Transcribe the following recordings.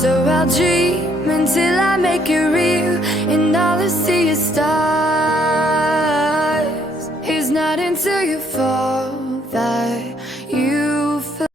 So I'll dream until I make it real, and all I see is stars. It's not until you fall that you feel.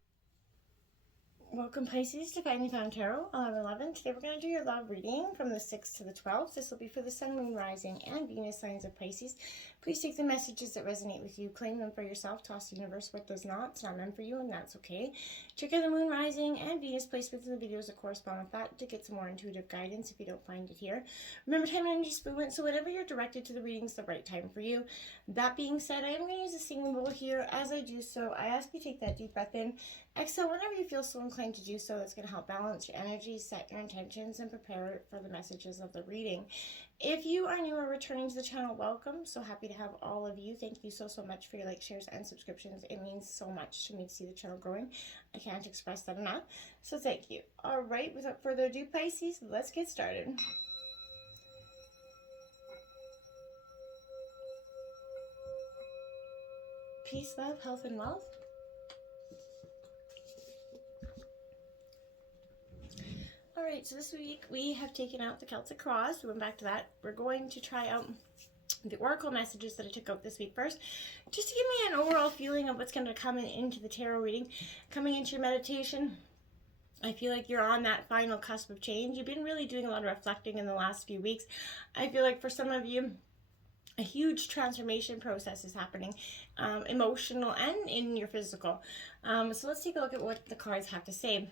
Welcome, Pisces, to Finally Found Tarot 11. Today we're going to do your love reading from the 6th to the 12th. This will be for the Sun, Moon, Rising, and Venus signs of Pisces. Please take the messages that resonate with you, claim them for yourself, toss the universe what does not. It's not meant for you, and that's okay. Check out the Moon, Rising, and Venus placements in the videos that correspond with that to get some more intuitive guidance if you don't find it here. Remember, time and energy is fluent, so whatever you're directed to, the reading's the right time for you. That being said, I am going to use a singing bowl here. As I do so, I ask you to take that deep breath in. Exhale whenever you feel so inclined to do so. That's going to help balance your energy, set your intentions, and prepare for the messages of the reading. If you are new or returning to the channel, welcome. So happy to have all of you. Thank you so much for your likes, shares, and subscriptions. It means so much to me to see the channel growing. I can't express that enough. So thank you. All right, without further ado, Pisces, let's get started. Peace, love, health, and wealth. Alright, so this week we have taken out the Celtic Cross. We went back to that. We're going to try out the Oracle messages that I took out this week first, just to give me an overall feeling of what's going to come into the tarot reading, coming into your meditation. I feel like you're on that final cusp of change. You've been really doing a lot of reflecting in the last few weeks. I feel like for some of you, a huge transformation process is happening, emotional and in your physical. So let's take a look at what the cards have to say.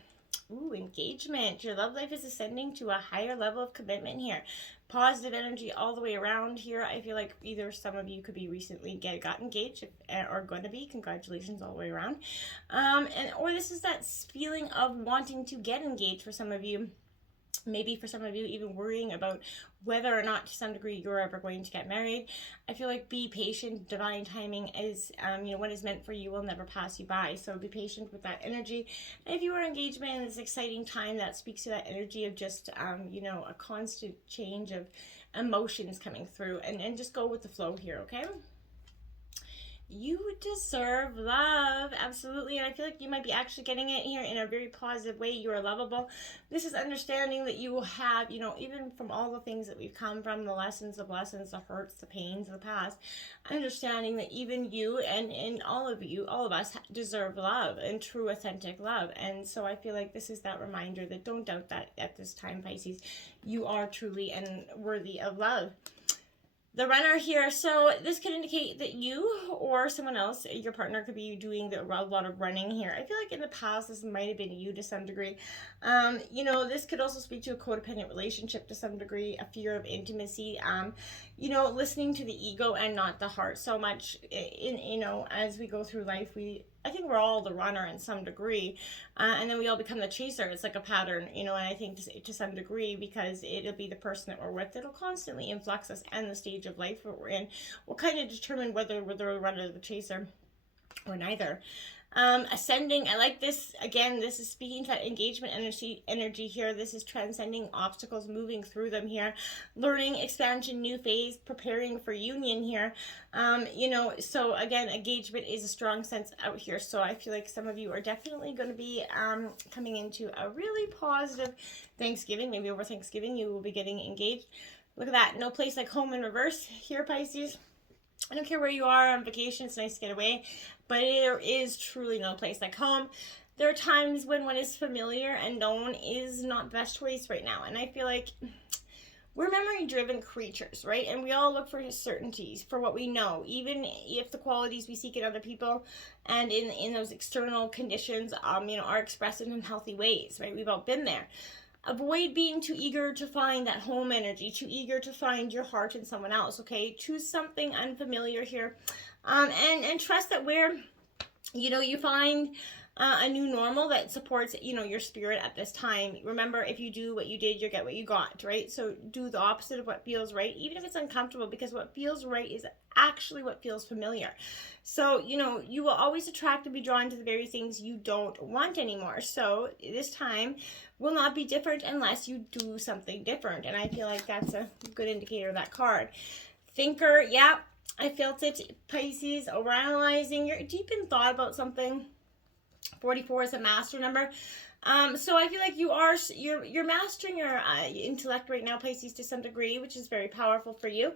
Ooh, engagement. Your love life is ascending to a higher level of commitment here. Positive energy all the way around here. I feel like either some of you could be recently got engaged or going to be. Congratulations all the way around. Or this is that feeling of wanting to get engaged for some of you. Maybe for some of you, even worrying about whether or not to some degree you're ever going to get married. I feel like be patient. Divine timing is, what is meant for you will never pass you by. So be patient with that energy. And if you are engagement in this exciting time, that speaks to that energy of just, a constant change of emotions coming through. And just go with the flow here, okay? You deserve love, absolutely, and I feel like you might be actually getting it here in a very positive way. You are lovable. This is understanding that you will have, even from all the things that we've come from, the lessons, the hurts, the pains of the past, understanding that even you and all of us deserve love and true, authentic love. And so I feel like this is that reminder that don't doubt that at this time, Pisces, you are truly and worthy of love. The runner here, so this could indicate that you or someone else, your partner, could be doing a lot of running here. I feel like in the past this might have been you to some degree. This could also speak to a codependent relationship to some degree, a fear of intimacy, listening to the ego and not the heart so much. As we go through life, I think we're all the runner in some degree, and then we all become the chaser. It's like a pattern, and I think to some degree, because it'll be the person that we're with that'll constantly influx us, and the stage of life that we're in will kind of determine whether we're the runner or the chaser, or neither. Ascending, I like this. Again, this is speaking to that engagement energy here. This is transcending obstacles, moving through them here, learning, expansion, new phase, preparing for union here. So again, engagement is a strong sense out here. So I feel like some of you are definitely going to be coming into a really positive Thanksgiving. Maybe over Thanksgiving you will be getting engaged. Look at that. No place like home in reverse here, Pisces. I don't care where you are on vacation, it's nice to get away, but there is truly no place like home. There are times when what is familiar and known is not the best choice right now, and I feel like we're memory-driven creatures, right? And we all look for certainties, for what we know, even if the qualities we seek in other people and in those external conditions, are expressed in healthy ways, right? We've all been there. Avoid being too eager to find that home energy, too eager to find your heart in someone else, okay? Choose something unfamiliar here, and trust that where, you find a new normal that supports, your spirit at this time. Remember, if you do what you did, you get what you got, right? So do the opposite of what feels right, even if it's uncomfortable, because what feels right is actually what feels familiar. So, you will always attract and be drawn to the very things you don't want anymore. So this time will not be different unless you do something different. And I feel like that's a good indicator of that card. Thinker, yeah, I felt it. Pisces, overanalyzing. You're deep in thought about something. 44 is a master number. So I feel like you're mastering your intellect right now, Pisces, to some degree, which is very powerful for you.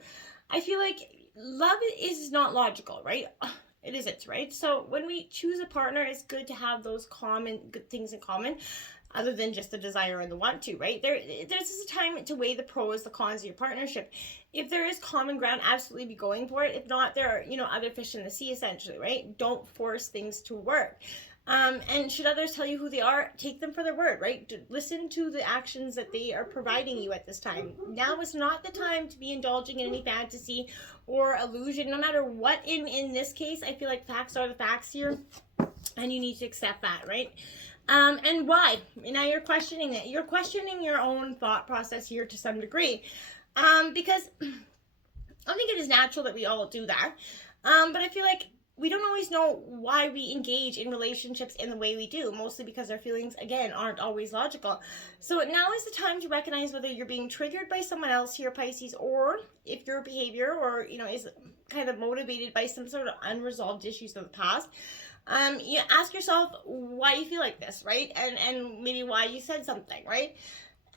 I feel like love is not logical, right? It isn't, right? So when we choose a partner, it's good to have those common good things in common, other than just the desire and the want to, right? There's a time to weigh the pros, the cons of your partnership. If there is common ground, absolutely be going for it. If not, there are, other fish in the sea, essentially, right? Don't force things to work. And should others tell you who they are, take them for their word, right? Listen to the actions that they are providing you at this time. Now is not the time to be indulging in any fantasy or illusion, no matter what. In this case, I feel like facts are the facts here, and you need to accept that, right? And why? Now you're questioning it. You're questioning your own thought process here to some degree, because I think it is natural that we all do that. But I feel like we don't always know why we engage in relationships in the way we do, mostly because our feelings, again, aren't always logical. So now is the time to recognize whether you're being triggered by someone else here, Pisces, or if your behavior is kind of motivated by some sort of unresolved issues of the past. You ask yourself why you feel like this, right? And maybe why you said something, right?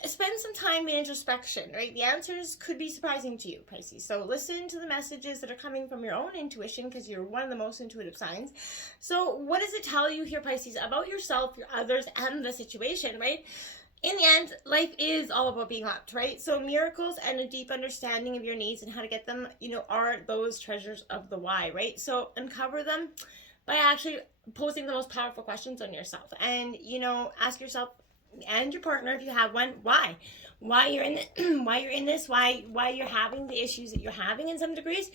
Spend some time in introspection, right? The answers could be surprising to you, Pisces. So listen to the messages that are coming from your own intuition, because you're one of the most intuitive signs. So what does it tell you here, Pisces, about yourself, your others, and the situation, right? In the end, life is all about being loved, right? So miracles and a deep understanding of your needs and how to get them, are those treasures of the why, right? So uncover them by actually posing the most powerful questions on yourself. And, ask yourself and your partner, if you have one, why you're in why you're in this, why you're having the issues that you're having in some degrees,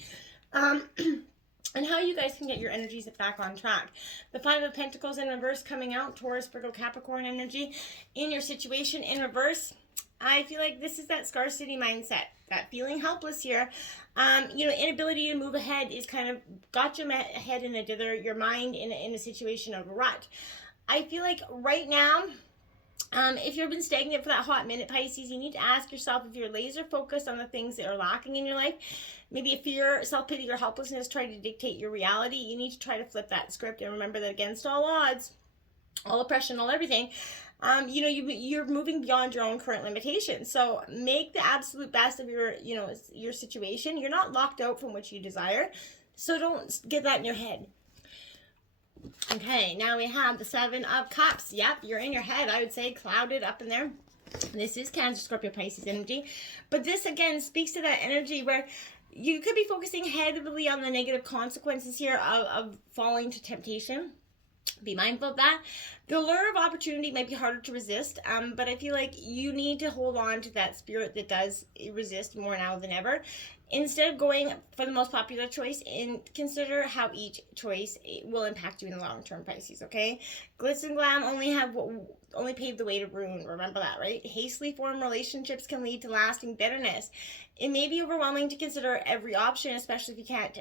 and how you guys can get your energies back on track. The Five of Pentacles in reverse coming out, Taurus, Virgo, Capricorn energy in your situation in reverse. I feel like this is that scarcity mindset, that feeling helpless here. Inability to move ahead is kind of got your head in a dither, your mind in a situation of a rut. I feel like right now, if you've been stagnant for that hot minute, Pisces, you need to ask yourself if you're laser focused on the things that are lacking in your life. Maybe if fear, self-pity, or helplessness try to dictate your reality, you need to try to flip that script and remember that against all odds, all oppression, all everything, you're moving beyond your own current limitations. So make the absolute best of your situation. You're not locked out from what you desire. So don't get that in your head. Okay, now we have the Seven of Cups. Yep, you're in your head, I would say, clouded up in there. This is Cancer, Scorpio, Pisces energy. But this, again, speaks to that energy where you could be focusing heavily on the negative consequences here of falling to temptation. Be mindful of that. The lure of opportunity might be harder to resist, but I feel like you need to hold on to that spirit that does resist more now than ever. Instead of going for the most popular choice, and consider how each choice will impact you in the long term, Pisces, okay? Glitz and glam only pave the way to ruin. Remember that, right? Hastily formed relationships can lead to lasting bitterness. It may be overwhelming to consider every option, especially if you can't,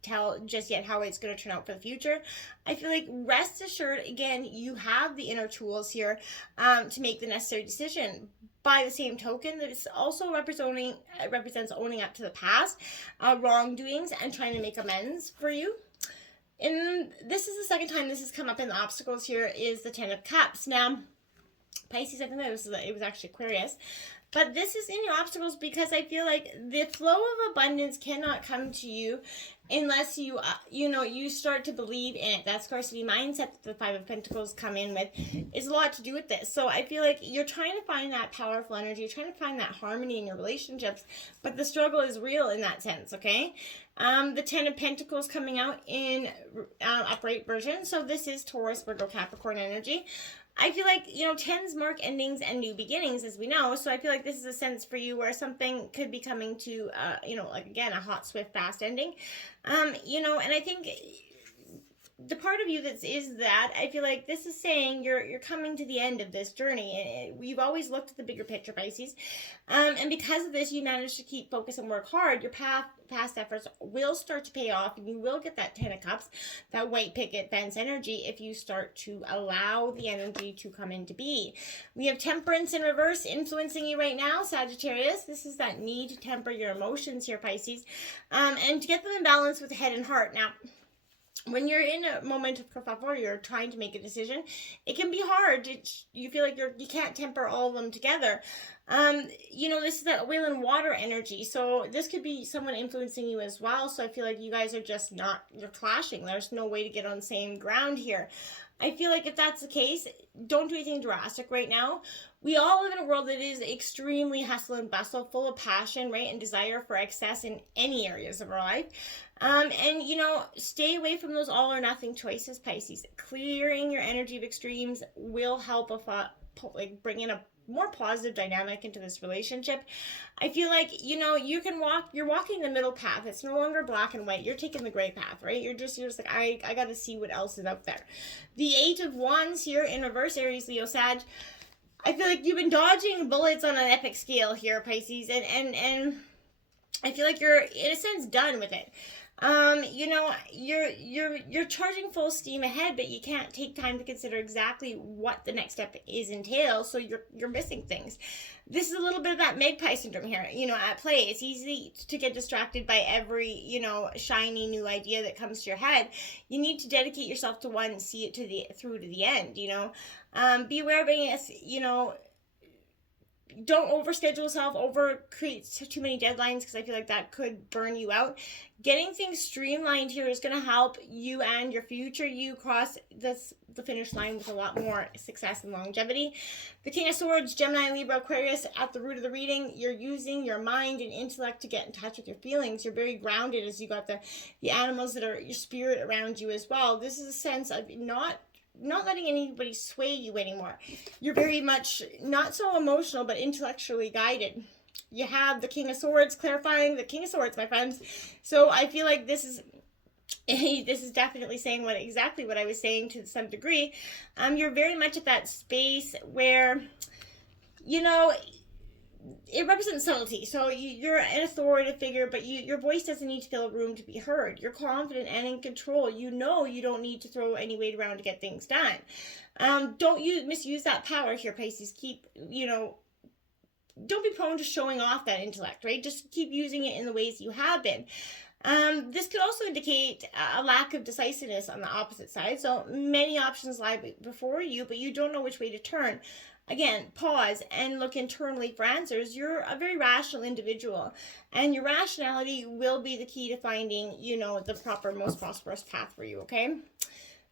tell just yet how it's going to turn out for the future. I feel like rest assured, again, you have the inner tools here to make the necessary decision. By the same token, this also represents owning up to the past wrongdoings and trying to make amends for you. And this is the second time this has come up in the obstacles here is the Ten of Cups. Now, Pisces, I think it was actually Aquarius. But this is in your obstacles because I feel like the flow of abundance cannot come to you unless you start to believe in it. That scarcity mindset that the Five of Pentacles come in with is a lot to do with this. So I feel like you're trying to find that powerful energy. You're trying to find that harmony in your relationships, but the struggle is real in that sense, okay? The Ten of Pentacles coming out in upright version. So this is Taurus, Virgo, Capricorn energy. I feel like, tens mark endings and new beginnings, as we know. So I feel like this is a sense for you where something could be coming to, a hot, swift, fast ending. And I think the part of you that is that, I feel like this is saying you're coming to the end of this journey. You've always looked at the bigger picture, Pisces. And because of this, you managed to keep focus and work hard. Your past efforts will start to pay off, and you will get that Ten of Cups, that white picket fence energy, if you start to allow the energy to come into be. We have Temperance in reverse influencing you right now, Sagittarius. This is that need to temper your emotions here, Pisces, and to get them in balance with head and heart. Now, when you're in a moment of kerfuffle or you're trying to make a decision, it can be hard. You feel like you can't temper all of them together. This is that oil and water energy. So this could be someone influencing you as well. So I feel like you guys are just not, you're clashing. There's no way to get on the same ground here. I feel like if that's the case, don't do anything drastic right now. We all live in a world that is extremely hustle and bustle, full of passion, right, and desire for excess in any areas of our life. Stay away from those all or nothing choices, Pisces. Clearing your energy of extremes will help bring in a more positive dynamic into this relationship. I feel like, you're walking the middle path. It's no longer black and white. You're taking the gray path, right? You're just like, I got to see what else is out there. The Eight of Wands here in reverse, Aries, Leo, Sag. I feel like you've been dodging bullets on an epic scale here, Pisces, and I feel like you're in a sense done with it. You're charging full steam ahead, but you can't take time to consider exactly what the next step is entails, so you're missing things. This is a little bit of that magpie syndrome here, at play. It's easy to get distracted by every, shiny new idea that comes to your head. You need to dedicate yourself to one and see it through to the end, Be aware of any, don't overschedule yourself, create too many deadlines, because I feel like that could burn you out. Getting things streamlined here is going to help you and your future you cross the finish line with a lot more success and longevity. The King of Swords, Gemini, Libra, Aquarius, at the root of the reading, you're using your mind and intellect to get in touch with your feelings. You're very grounded as you got the animals that are your spirit around you as well. This is a sense of not letting anybody sway you anymore. You're very much not so emotional, but intellectually guided. You have the King of Swords clarifying the King of Swords, my friends. So I feel like this is definitely saying exactly what I was saying to some degree. You're very much at that space where, it represents subtlety. So you're an authoritative figure, but your voice doesn't need to fill a room to be heard. You're confident and in control. You don't need to throw any weight around to get things done. Don't misuse that power here, Pisces. Don't be prone to showing off that intellect, right? Just keep using it in the ways you have been. This could also indicate a lack of decisiveness on the opposite side. So many options lie before you, but you don't know which way to turn. Again, pause and look internally for answers. You're a very rational individual, and your rationality will be the key to finding, the proper, most prosperous path for you, okay?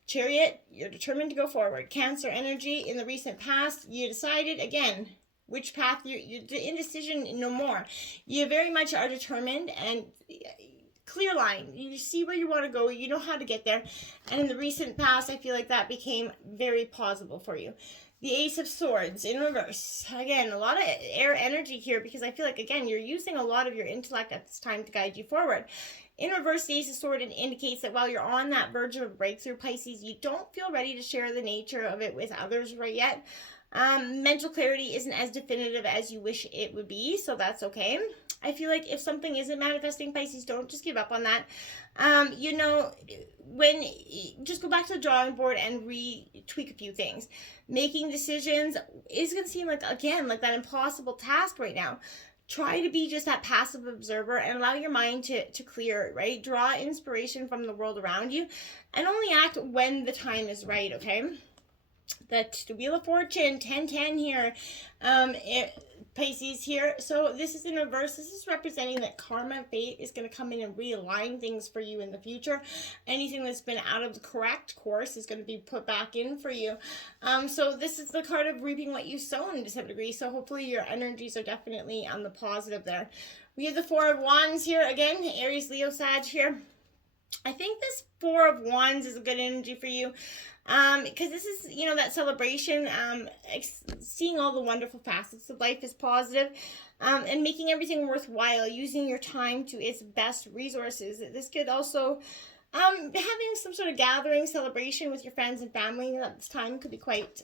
Chariot, you're determined to go forward. Cancer energy, in the recent past, you decided, again, which path you're indecision, no more. You very much are determined and clear line. You see where you want to go. You know how to get there. And in the recent past, I feel like that became very plausible for you. The Ace of Swords in reverse. Again, a lot of air energy here, because I feel like, again, you're using a lot of your intellect at this time to guide you forward. In reverse, the Ace of Swords indicates that while you're on that verge of a breakthrough, Pisces, you don't feel ready to share the nature of it with others right yet. Mental clarity isn't as definitive as you wish it would be, so that's okay. I feel like if something isn't manifesting, Pisces, don't just give up on that. Just go back to the drawing board and tweak a few things. Making decisions is going to seem like that impossible task right now. Try to be just that passive observer and allow your mind to clear, right? Draw inspiration from the world around you and only act when the time is right, okay? The Wheel of Fortune, 1010 here, Pisces here. So this is in reverse. This is representing that karma, fate is going to come in and realign things for you in the future. Anything that's been out of the correct course is going to be put back in for you. So this is the card of reaping what you sown to some degree. So hopefully your energies are definitely on the positive there. We have the Four of Wands here again, Aries, Leo, Sag here. I think this Four of Wands is a good energy for you. Because this is, that celebration, seeing all the wonderful facets of life is positive, and making everything worthwhile, using your time to its best resources. This could also, having some sort of gathering, celebration with your friends and family at this time could be quite,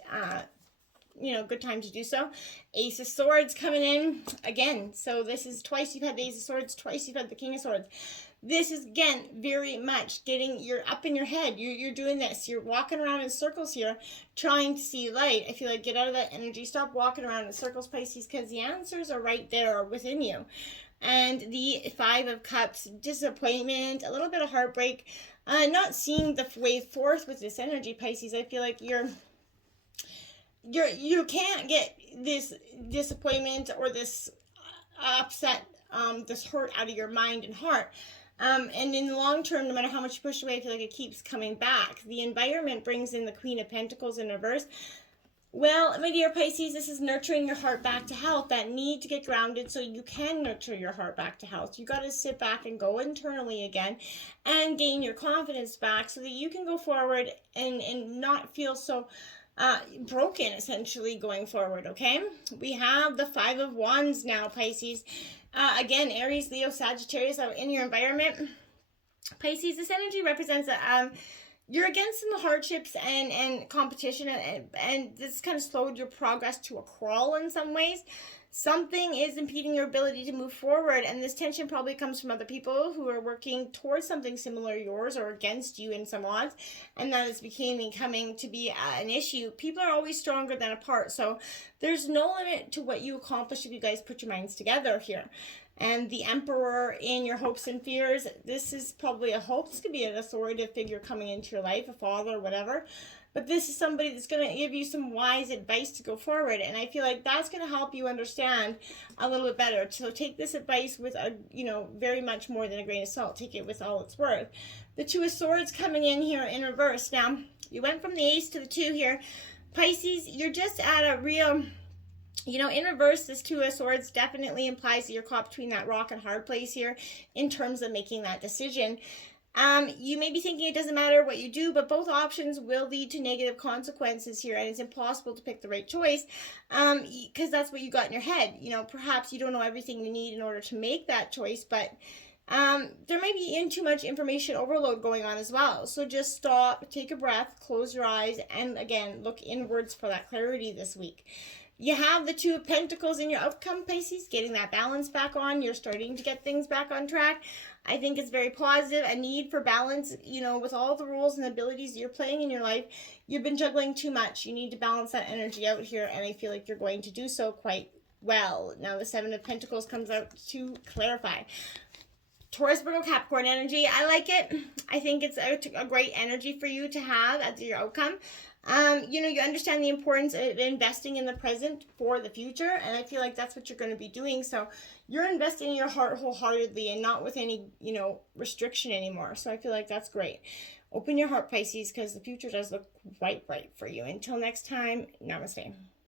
good time to do so. Ace of Swords coming in again. So this is twice you've had the Ace of Swords, twice you've had the King of Swords. This is, again, very much you're up in your head. You're doing this. You're walking around in circles here, trying to see light. I feel like get out of that energy. Stop walking around in circles, Pisces, because the answers are right there within you. And the Five of Cups, disappointment, a little bit of heartbreak. not seeing the way forth with this energy, Pisces. I feel like you can't get this disappointment or this upset, this hurt out of your mind and heart. And in the long term, no matter how much you push away, I feel like it keeps coming back. The environment brings in the Queen of Pentacles in reverse. Well, my dear Pisces, this is nurturing your heart back to health. That need to get grounded so you can nurture your heart back to health. You got to sit back and go internally again and gain your confidence back so that you can go forward and not feel so broken, essentially, going forward, okay? We have the Five of Wands now, Pisces. Again, Aries, Leo, Sagittarius are in your environment. Pisces, this energy represents you're against some hardships and competition, and this kind of slowed your progress to a crawl in some ways. Something is impeding your ability to move forward, and this tension probably comes from other people who are working towards something similar to yours or against you in some odds, and that is becoming to be an issue. People are always stronger than apart, so there's no limit to what you accomplish if you guys put your minds together here. And the Emperor in your hopes and fears, this is probably a hope. This could be an authoritative figure coming into your life, a father, whatever. But this is somebody that's going to give you some wise advice to go forward. And I feel like that's going to help you understand a little bit better. So take this advice with, very much more than a grain of salt. Take it with all it's worth. The Two of Swords coming in here in reverse. Now, you went from the Ace to the Two here. Pisces, you're just at a real... in reverse, this Two of Swords definitely implies that you're caught between that rock and hard place here in terms of making that decision. You may be thinking it doesn't matter what you do, but both options will lead to negative consequences here, and it's impossible to pick the right choice because that's what you got in your head. Perhaps you don't know everything you need in order to make that choice, but there may be too much information overload going on as well. So just stop, take a breath, close your eyes, and again, look inwards for that clarity this week. You have the Two of Pentacles in your outcome, Pisces, getting that balance back on. You're starting to get things back on track. I think it's very positive, a need for balance, with all the roles and abilities you're playing in your life. You've been juggling too much. You need to balance that energy out here, and I feel like you're going to do so quite well. Now the Seven of Pentacles comes out to clarify. Taurus, Virgo, Capricorn energy. I like it. I think it's a great energy for you to have as your outcome. You understand the importance of investing in the present for the future, and I feel like that's what you're going to be doing. So you're investing in your heart wholeheartedly and not with any, restriction anymore. So I feel like that's great. Open your heart, Pisces, because the future does look quite bright for you. Until next time, namaste.